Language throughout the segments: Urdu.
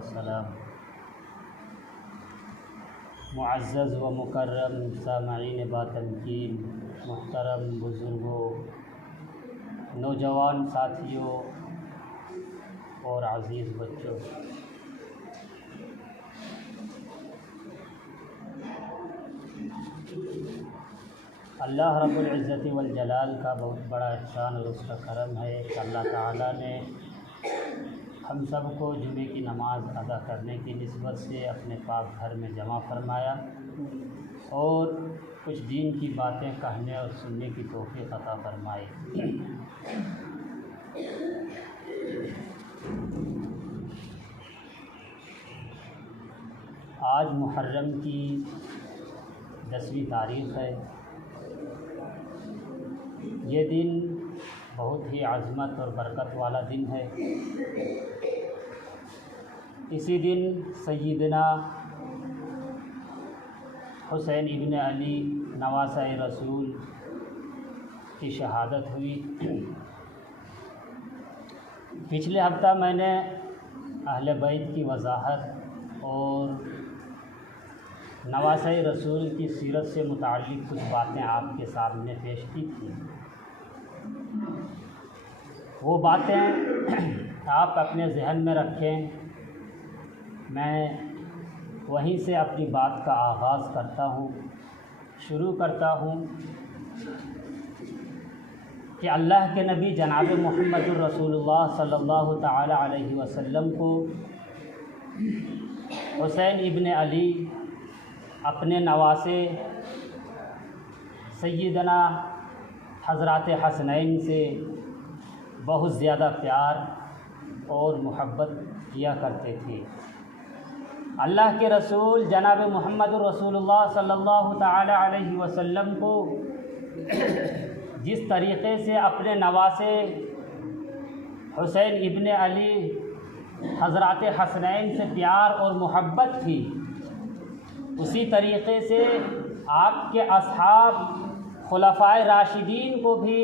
والسلام۔ معزز و مکرم سامعین باتمکین، محترم بزرگوں، نوجوان ساتھیوں اور عزیز بچوں، اللہ رب العزت والجلال کا بہت بڑا احسان اور اس کا کرم ہے کہ اللہ تعالیٰ نے ہم سب کو جمعے کی نماز ادا کرنے کی نسبت سے اپنے پاک گھر میں جمع فرمایا اور کچھ دین کی باتیں کہنے اور سننے کی توفیق عطا فرمائی۔ آج محرم کی 10ویں تاریخ ہے۔ یہ دن بہت ہی عظمت اور برکت والا دن ہے۔ اسی دن سیدنا حسین ابن علی نواسہ رسول کی شہادت ہوئی۔ پچھلے ہفتہ میں نے اہل بیت کی وضاحت اور نواسہ رسول کی سیرت سے متعلق کچھ باتیں آپ کے سامنے پیش کی تھیں۔ وہ باتیں آپ اپنے ذہن میں رکھیں، میں وہیں سے اپنی بات کا آغاز کرتا ہوں، شروع کرتا ہوں کہ اللہ کے نبی جناب محمد الرسول اللہ صلی اللہ تعالی علیہ وسلم کو حسین ابن علی اپنے نواسے سیدنا حضرات حسنین سے بہت زیادہ پیار اور محبت کیا کرتے تھے۔ اللہ کے رسول جناب محمد الرسول اللہ صلی اللہ تعالی علیہ وسلم کو جس طریقے سے اپنے نواسے حسین ابن علی حضرات حسنین سے پیار اور محبت تھی، اسی طریقے سے آپ کے اصحاب خلفائے راشدین کو بھی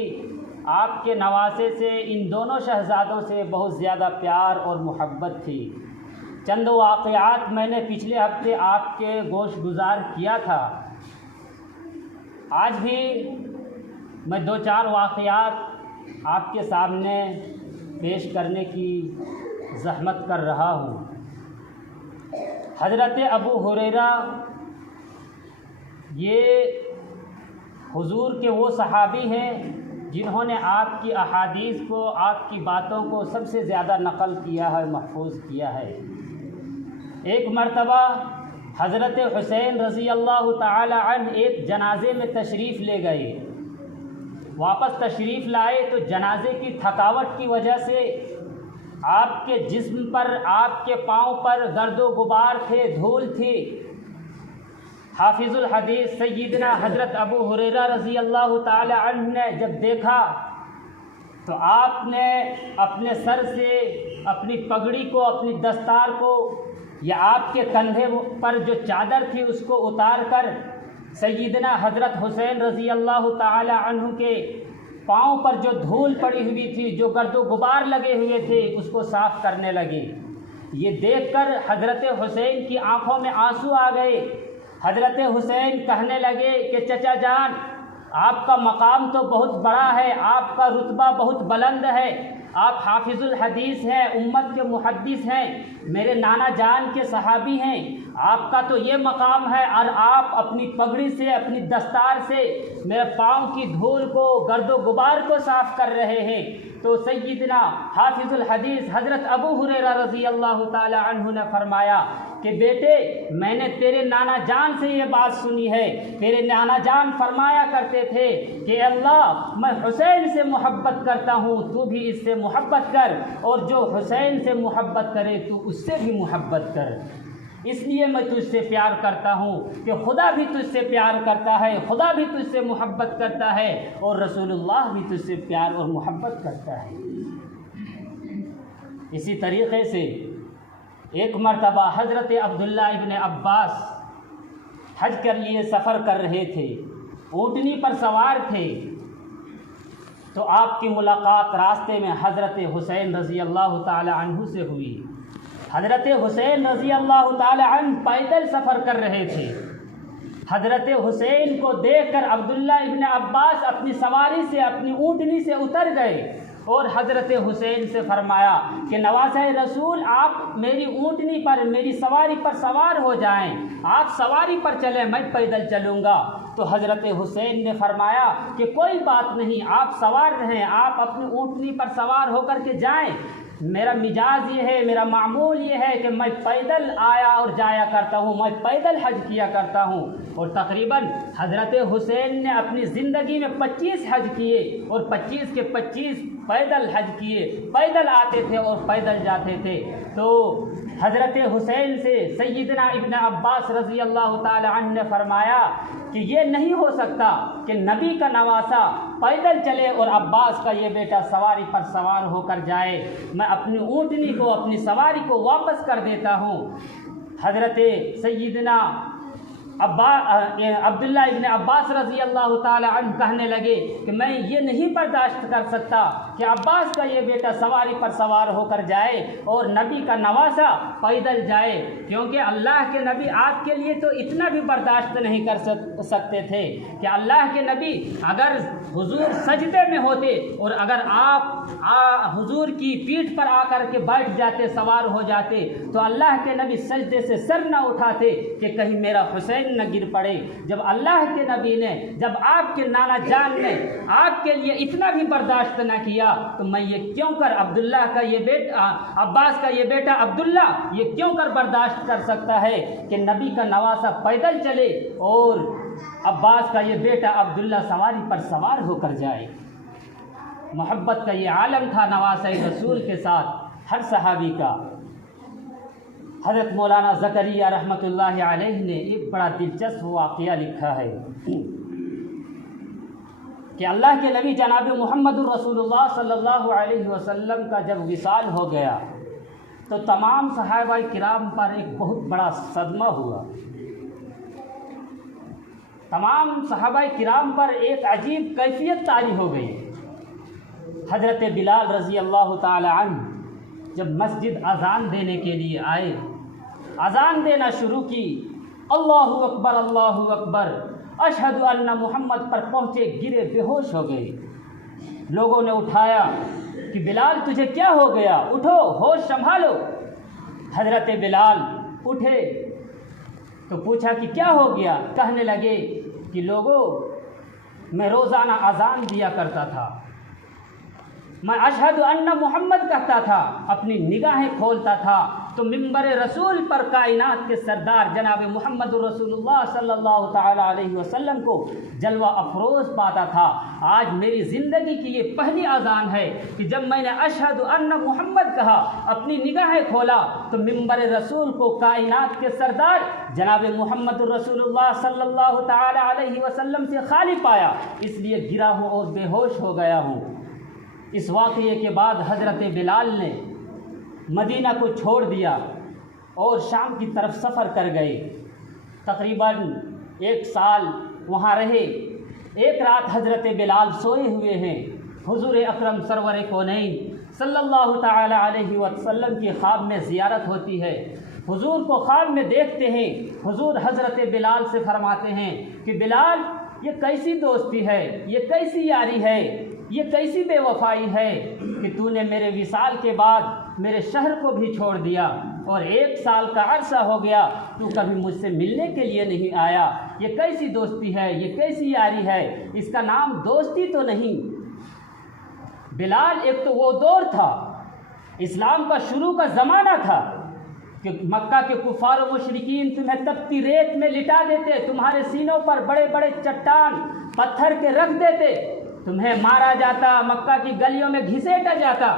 آپ کے نواسے سے، ان دونوں شہزادوں سے بہت زیادہ پیار اور محبت تھی۔ چند واقعات میں نے پچھلے ہفتے آپ کے گوش گزار کیا تھا۔ آج بھی میں 2-4 واقعات آپ کے سامنے پیش کرنے کی زحمت کر رہا ہوں۔ حضرت ابو ہریرہ یہ حضور کے وہ صحابی ہیں جنہوں نے آپ کی احادیث کو، آپ کی باتوں کو سب سے زیادہ نقل کیا ہے، محفوظ کیا ہے۔ ایک مرتبہ حضرت حسین رضی اللہ تعالی عنہ ایک جنازے میں تشریف لے گئے، واپس تشریف لائے تو جنازے کی تھکاوٹ کی وجہ سے آپ کے جسم پر، آپ کے پاؤں پر گرد و غبار تھے، دھول تھی۔ حافظ الحدیث سیدنا حضرت ابو ہریرہ رضی اللہ تعالی عنہ نے جب دیکھا تو آپ نے اپنے سر سے اپنی پگڑی کو، اپنی دستار کو، یا آپ کے کندھے پر جو چادر تھی اس کو اتار کر سیدنا حضرت حسین رضی اللہ تعالی عنہ کے پاؤں پر جو دھول پڑی ہوئی تھی، جو گرد و غبار لگے ہوئے تھے، اس کو صاف کرنے لگے۔ یہ دیکھ کر حضرت حسین کی آنکھوں میں آنسو آ گئے۔ حضرت حسین کہنے لگے کہ چچا جان، آپ کا مقام تو بہت بڑا ہے، آپ کا رتبہ بہت بلند ہے، آپ حافظ الحدیث ہیں، امت کے محدث ہیں، میرے نانا جان کے صحابی ہیں، آپ کا تو یہ مقام ہے اور آپ اپنی پگڑی سے، اپنی دستار سے میرے پاؤں کی دھول کو، گرد و غبار کو صاف کر رہے ہیں۔ تو سیدنا حافظ الحدیث حضرت ابو ہریرہ رضی اللہ تعالی عنہ نے فرمایا کہ بیٹے، میں نے تیرے نانا جان سے یہ بات سنی ہے، تیرے نانا جان فرمایا کرتے تھے کہ اللہ، میں حسین سے محبت کرتا ہوں، تو بھی اس سے محبت کر، اور جو حسین سے محبت کرے تو اس سے بھی محبت کر۔ اس لیے میں تجھ سے پیار کرتا ہوں کہ خدا بھی تجھ سے پیار کرتا ہے، خدا بھی تجھ سے محبت کرتا ہے، اور رسول اللہ بھی تجھ سے پیار اور محبت کرتا ہے۔ اسی طریقے سے ایک مرتبہ حضرت عبداللہ ابن عباس حج کے لیے سفر کر رہے تھے، اونٹنی پر سوار تھے، تو آپ کی ملاقات راستے میں حضرت حسین رضی اللہ تعالی عنہ سے ہوئی۔ حضرت حسین رضی اللہ تعالی عنہ پیدل سفر کر رہے تھے۔ حضرت حسین کو دیکھ کر عبداللہ ابن عباس اپنی سواری سے، اپنی اونٹنی سے اتر گئے اور حضرت حسین سے فرمایا کہ نواسہ رسول آپ میری اونٹنی پر، میری سواری پر سوار ہو جائیں، آپ سواری پر چلیں، میں پیدل چلوں گا۔ تو حضرت حسین نے فرمایا کہ کوئی بات نہیں، آپ سوار رہیں، آپ اپنی اونٹنی پر سوار ہو کر کے جائیں، میرا مزاج یہ ہے، میرا معمول یہ ہے کہ میں پیدل آیا اور جایا کرتا ہوں، میں پیدل حج کیا کرتا ہوں۔ اور تقریباً حضرت حسین نے اپنی زندگی میں 25 حج کیے اور 25 کے 25 پیدل حج کیے، پیدل آتے تھے اور پیدل جاتے تھے۔ تو حضرت حسین سے سیدنا ابن عباس رضی اللہ تعالی عنہ نے فرمایا کہ یہ نہیں ہو سکتا کہ نبی کا نواسہ پیدل چلے اور عباس کا یہ بیٹا سواری پر سوار ہو کر جائے، میں اپنی اونٹنی کو، اپنی سواری کو واپس کر دیتا ہوں۔ حضرت سیدنا عبداللہ ابن عباس رضی اللہ تعالی عنہ کہنے لگے کہ میں یہ نہیں برداشت کر سکتا کہ عباس کا یہ بیٹا سواری پر سوار ہو کر جائے اور نبی کا نواسہ پیدل جائے، کیونکہ اللہ کے نبی آپ کے لیے تو اتنا بھی برداشت نہیں کر سکتے تھے کہ اللہ کے نبی اگر حضور سجدے میں ہوتے اور اگر آپ حضور کی پیٹھ پر آ کر کے بیٹھ جاتے، سوار ہو جاتے، تو اللہ کے نبی سجدے سے سر نہ اٹھاتے کہ کہیں میرا حسین نہ گر پڑے۔ جب اللہ کے نبی نے، جب آپ کے نانا جان نے آپ کے لیے اتنا بھی برداشت نہ کیا، تو میں یہ کیوں کر عبداللہ کا یہ بیٹا، عباس کا یہ بیٹا عبداللہ یہ کیوں کر برداشت کر سکتا ہے کہ نبی کا نواسہ پیدل چلے اور عباس کا یہ بیٹا عبداللہ سواری پر سوار ہو کر جائے۔ محبت کا یہ عالم تھا نواسہ رسول کے ساتھ ہر صحابی کا۔ حضرت مولانا زکریا رحمۃ اللہ علیہ نے ایک بڑا دلچسپ واقعہ لکھا ہے کہ اللہ کے نبی جناب محمد الرسول اللہ صلی اللہ علیہ وسلم کا جب وصال ہو گیا تو تمام صحابہ کرام پر ایک بہت بڑا صدمہ ہوا۔ تمام صحابہ کرام پر ایک عجیب کیفیت طاری ہو گئی۔ حضرت بلال رضی اللہ تعالی عنہ جب مسجد اذان دینے کے لیے آئے، اذان دینا شروع کی، اللہ اکبر اللہ اکبر اشہد ان محمد پر پہنچے، گرے بے ہوش ہو گئے۔ لوگوں نے اٹھایا کہ بلال تجھے کیا ہو گیا، اٹھو، ہوش سنبھالو۔ حضرت بلال اٹھے تو پوچھا کہ کیا ہو گیا؟ کہنے لگے کہ لوگوں، میں روزانہ اذان دیا کرتا تھا، میں اشہد ان محمد کہتا تھا، اپنی نگاہیں کھولتا تھا تو منبر رسول پر کائنات کے سردار جناب محمد رسول اللہ صلی اللہ تعالی علیہ وسلم کو جلوہ افروز پاتا تھا۔ آج میری زندگی کی یہ پہلی اذان ہے کہ جب میں نے اشہد ان محمد کہا، اپنی نگاہیں کھولا تو منبر رسول کو کائنات کے سردار جناب محمد رسول اللہ صلی اللہ تعالی علیہ وسلم سے خالی پایا، اس لیے گرا ہوں اور بے ہوش ہو گیا ہوں۔ اس واقعے کے بعد حضرت بلال نے مدینہ کو چھوڑ دیا اور شام کی طرف سفر کر گئے۔ تقریباً 1 سال وہاں رہے۔ ایک رات حضرت بلال سوئے ہوئے ہیں، حضور اکرم سرور کونین صلی اللہ تعالی علیہ وسلم کی خواب میں زیارت ہوتی ہے۔ حضور کو خواب میں دیکھتے ہیں۔ حضور حضرت بلال سے فرماتے ہیں کہ بلال، یہ کیسی دوستی ہے، یہ کیسی یاری ہے، یہ کیسی بے وفائی ہے کہ تو نے میرے وصال کے بعد میرے شہر کو بھی چھوڑ دیا اور 1 سال کا عرصہ ہو گیا تو کبھی مجھ سے ملنے کے لیے نہیں آیا۔ یہ کیسی دوستی ہے، یہ کیسی یاری ہے، اس کا نام دوستی تو نہیں۔ بلال، ایک تو وہ دور تھا، اسلام کا شروع کا زمانہ تھا کہ مکہ کے کفار و مشرکین تمہیں تپتی ریت میں لٹا دیتے، تمہارے سینوں پر بڑے بڑے چٹان پتھر کے رکھ دیتے، تمہیں مارا جاتا، مکہ کی گلیوں میں گھسیٹا جاتا،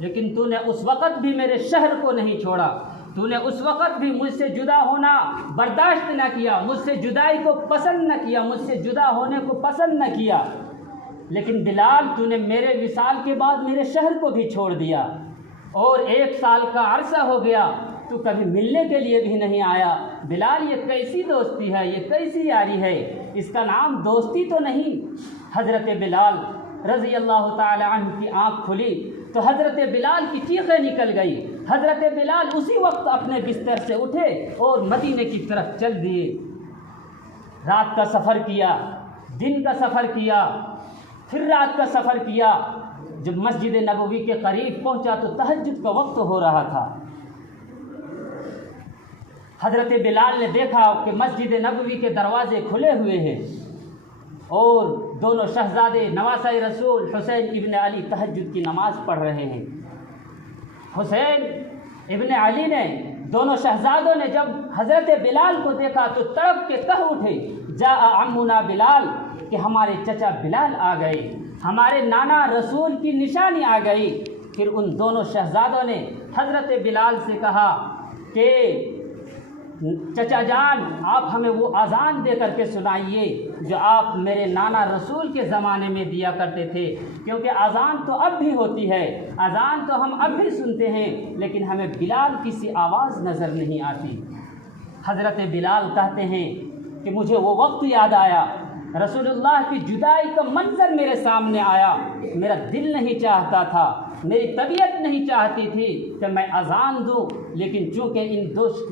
لیکن تو نے اس وقت بھی میرے شہر کو نہیں چھوڑا، تو نے اس وقت بھی مجھ سے جدا ہونا برداشت نہ کیا، مجھ سے جدائی کو پسند نہ کیا، مجھ سے جدا ہونے کو پسند نہ کیا۔ لیکن بلال، تو نے میرے وصال کے بعد میرے شہر کو بھی چھوڑ دیا اور 1 سال کا عرصہ ہو گیا تو کبھی ملنے کے لیے بھی نہیں آیا۔ بلال، یہ کیسی دوستی ہے، یہ کیسی یاری ہے، اس کا نام دوستی تو نہیں۔ حضرت بلال رضی اللہ تعالی عنہ کی آنکھ کھلی تو حضرت بلال کی چیخیں نکل گئی، حضرت بلال اسی وقت اپنے بستر سے اٹھے اور مدینے کی طرف چل دیے۔ رات کا سفر کیا، دن کا سفر کیا، پھر رات کا سفر کیا۔ جب مسجد نبوی کے قریب پہنچا تو تہجد کا وقت ہو رہا تھا۔ حضرت بلال نے دیکھا کہ مسجد نبوی کے دروازے کھلے ہوئے ہیں اور دونوں شہزادے نواسۂ رسول حسین ابن علی تہجد کی نماز پڑھ رہے ہیں۔ حسین ابن علی نے، دونوں شہزادوں نے جب حضرت بلال کو دیکھا تو تڑپ کے کہہ اٹھے، جاء عمنا بلال، کہ ہمارے چچا بلال آ گئے، ہمارے نانا رسول کی نشانی آ گئی۔ پھر ان دونوں شہزادوں نے حضرت بلال سے کہا کہ چچا جان، آپ ہمیں وہ اذان دے کر کے سنائیے جو آپ میرے نانا رسول کے زمانے میں دیا کرتے تھے، کیونکہ اذان تو اب بھی ہوتی ہے، اذان تو ہم اب بھی سنتے ہیں، لیکن ہمیں بلال کی سی آواز نظر نہیں آتی۔ حضرت بلال کہتے ہیں کہ مجھے وہ وقت یاد آیا، رسول اللہ کی جدائی کا منظر میرے سامنے آیا، میرا دل نہیں چاہتا تھا، میری طبیعت نہیں چاہتی تھی کہ میں اذان دوں، لیکن چونکہ ان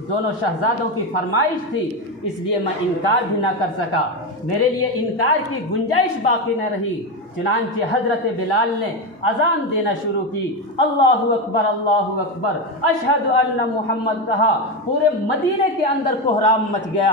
دونوں شہزادوں کی فرمائش تھی اس لیے میں انکار بھی نہ کر سکا، میرے لیے انکار کی گنجائش باقی نہ رہی۔ چنانچہ حضرت بلال نے اذان دینا شروع کی، اللہ اکبر اللہ اکبر اشہد ان محمد کہا۔ پورے مدینے کے اندر کوہرام مچ گیا،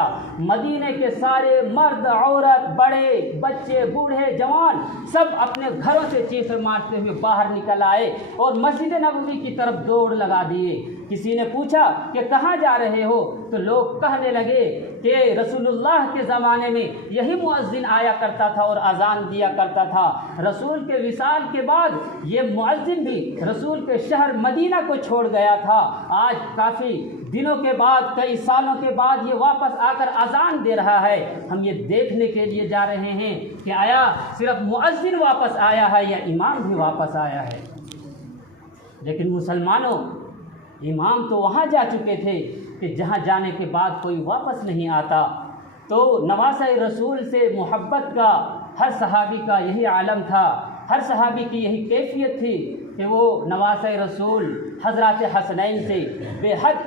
مدینے کے سارے مرد عورت بڑے بچے بوڑھے جوان سب اپنے گھروں سے چیخیں مارتے ہوئے باہر نکل آئے اور مسجد نبوی کی طرف دوڑ لگا دیے۔ کسی نے پوچھا کہ کہاں جا رہے ہو تو لوگ کہنے لگے کہ رسول اللہ کے زمانے میں یہی مؤذن آیا کرتا تھا اور اذان دیا کرتا تھا، رسول کے وصال کے بعد یہ مؤذن بھی رسول کے شہر مدینہ کو چھوڑ گیا تھا، آج کافی دنوں کے بعد کئی سالوں کے بعد یہ واپس آ کر اذان دے رہا ہے۔ ہم یہ دیکھنے کے لیے جا رہے ہیں کہ آیا صرف مؤذن واپس آیا ہے یا امام بھی واپس آیا ہے۔ لیکن مسلمانوں، امام تو وہاں جا چکے تھے کہ جہاں جانے کے بعد کوئی واپس نہیں آتا۔ تو نواسۂ رسول سے محبت کا ہر صحابی کا یہی عالم تھا، ہر صحابی کی یہی کیفیت تھی کہ وہ نواسۂ رسول حضرات حسنین سے بے حد